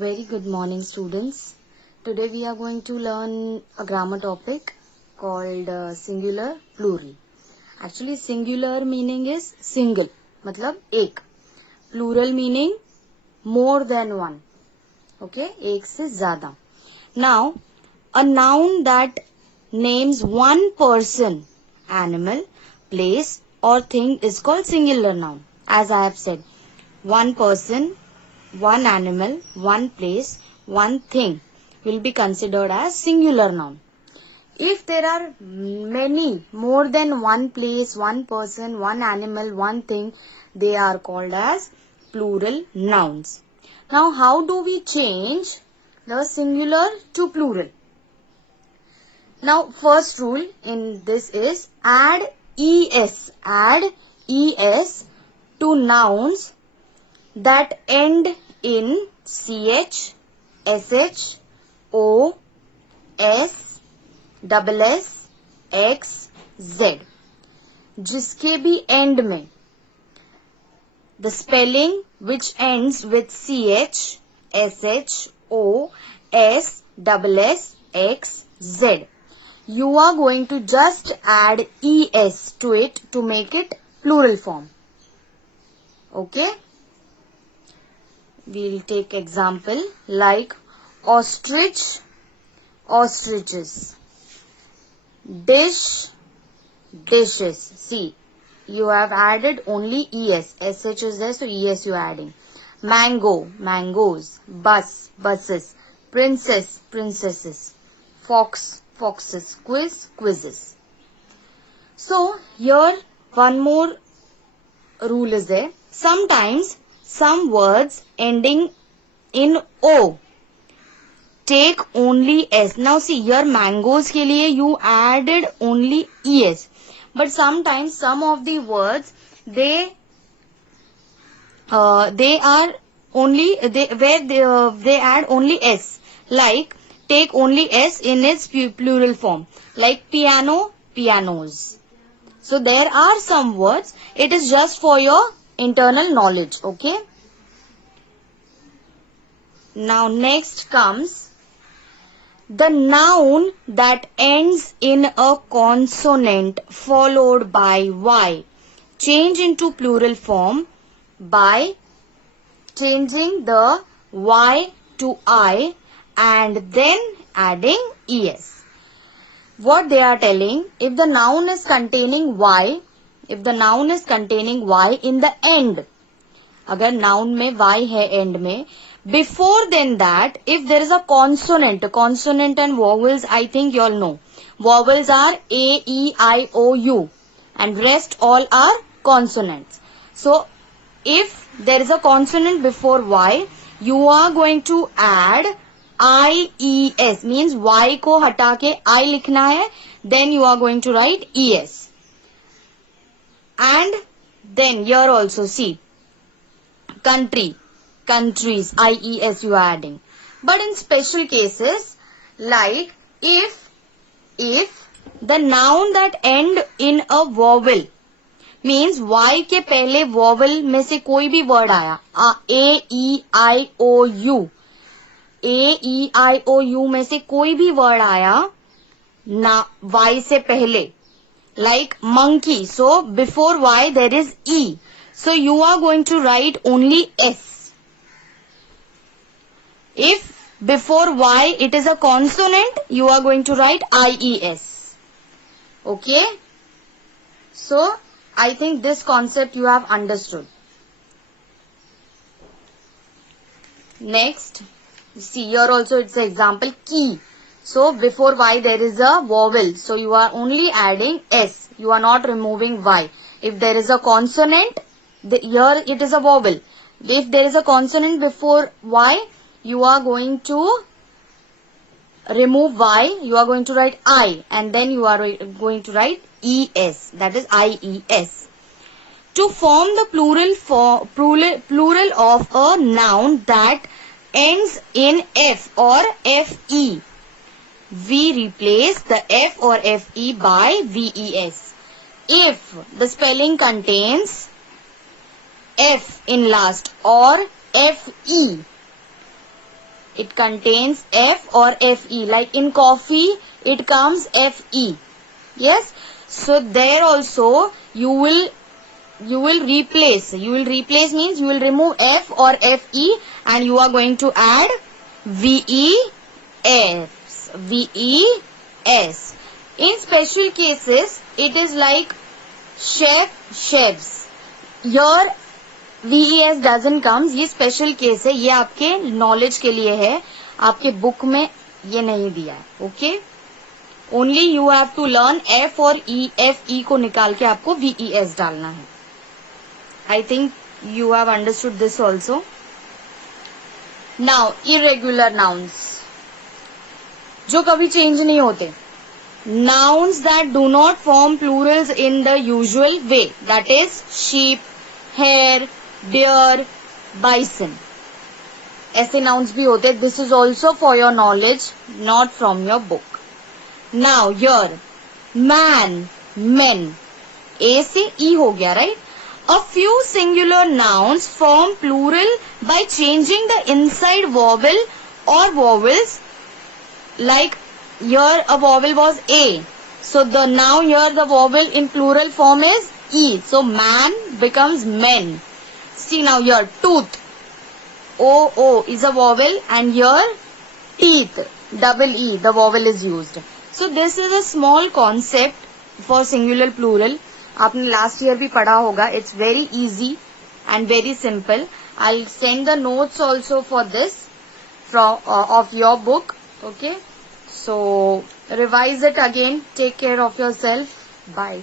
Very good morning, students. Today we are going to learn a grammar topic called singular plural. Actually, singular meaning is single, मतलब एक. Plural meaning more than one. Okay, एक से ज़्यादा. Now, a noun that names one person, animal, place or thing is called singular noun. As I have said, one person, one animal, one place, one thing will be considered as singular noun. If there are many, more than one place, one person, one animal, one thing, they are called as plural nouns. Now, how do we change the singular to plural? Now, first rule in this is add es to nouns that end in ch, sh, o, s, double s, x, z. जिसके भी end में the spelling which ends with ch, sh, o, s, double s, x, z. You are going to just add es to it to make it plural form. Okay? We'll take example like ostrich, ostriches, dish, dishes. See, you have added only es. sh is there, so es you are adding. Mango, mangoes. Bus, buses. Princess, princesses. Fox, foxes. Quiz, quizzes. So, here one more rule is there. Sometimes some words ending in O take only S. Now see, here mangoes के लिए you added only ES. But sometimes some of the words they are only they add only S. Like take only S in its plural form. Like piano, pianos. So there are some words. It is just for your internal knowledge. Okay. Now next comes the noun that ends in a consonant followed by Y. Change into plural form by changing the Y to I and then adding ES. What they are telling, if the noun is containing Y in the end, अगर noun में Y है end में, before then that, if there is a consonant and vowels, I think you all know. Vowels are A, E, I, O, U and rest all are consonants. So, if there is a consonant before Y, you are going to add IES, means Y को हटा के I लिखना है, then you are going to write ES. And then here also see, country, countries, IES you are adding. But in special cases, like if the noun that end in a vowel, means Y के पहले vowel में से कोई भी word आया, A, E, I, O, U, A, E, I, O, U में से कोई भी word आया, ना Y से पहले, like monkey, so before Y there is E, so you are going to write only S. If before Y it is a consonant, you are going to write IES. Okay? So, I think this concept you have understood. Next, see here also it's an example, key. So, before Y there is a vowel. So, you are only adding S. You are not removing Y. If there is a consonant, here it is a vowel. If there is a consonant before Y, you are going to remove Y. You are going to write I. And then you are going to write ES. That is IES. To form the plural of a noun that ends in F or FE, we replace the F or FE by VES. If the spelling contains F in last or FE, it contains F or Fe. Like in coffee, it comes Fe. Yes. So there also you will replace. You will replace means you will remove F or Fe and you are going to add VES. VES. In special cases, it is like chef, chefs. Here VES doesn't comes. ये special case है, ये आपके knowledge के लिए है, आपके book में ये नहीं दिया है. Okay, only you have to learn F और FE को निकाल के आपको VES डालना है. I think you have understood this also. Now irregular nouns जो कभी चेंज नहीं होते. Nouns that do not form plurals in the usual way, that is sheep, hare, deer, bison. ऐसे nouns भी होते. This is also for your knowledge, not from your book. Now here, man, men, A से E हो गया, right? A few singular nouns form plural by changing the inside vowel or vowels. Like here a vowel was A, so the now here the vowel in plural form is E, so man becomes men. See now here tooth, O is a vowel, and here teeth, double E, the vowel is used. So this is a small concept for singular plural. आपने last year भी पढ़ा होगा. It's very easy and very simple. I'll send the notes also for this from of your book. Okay. So revise it again. Take care of yourself. Bye.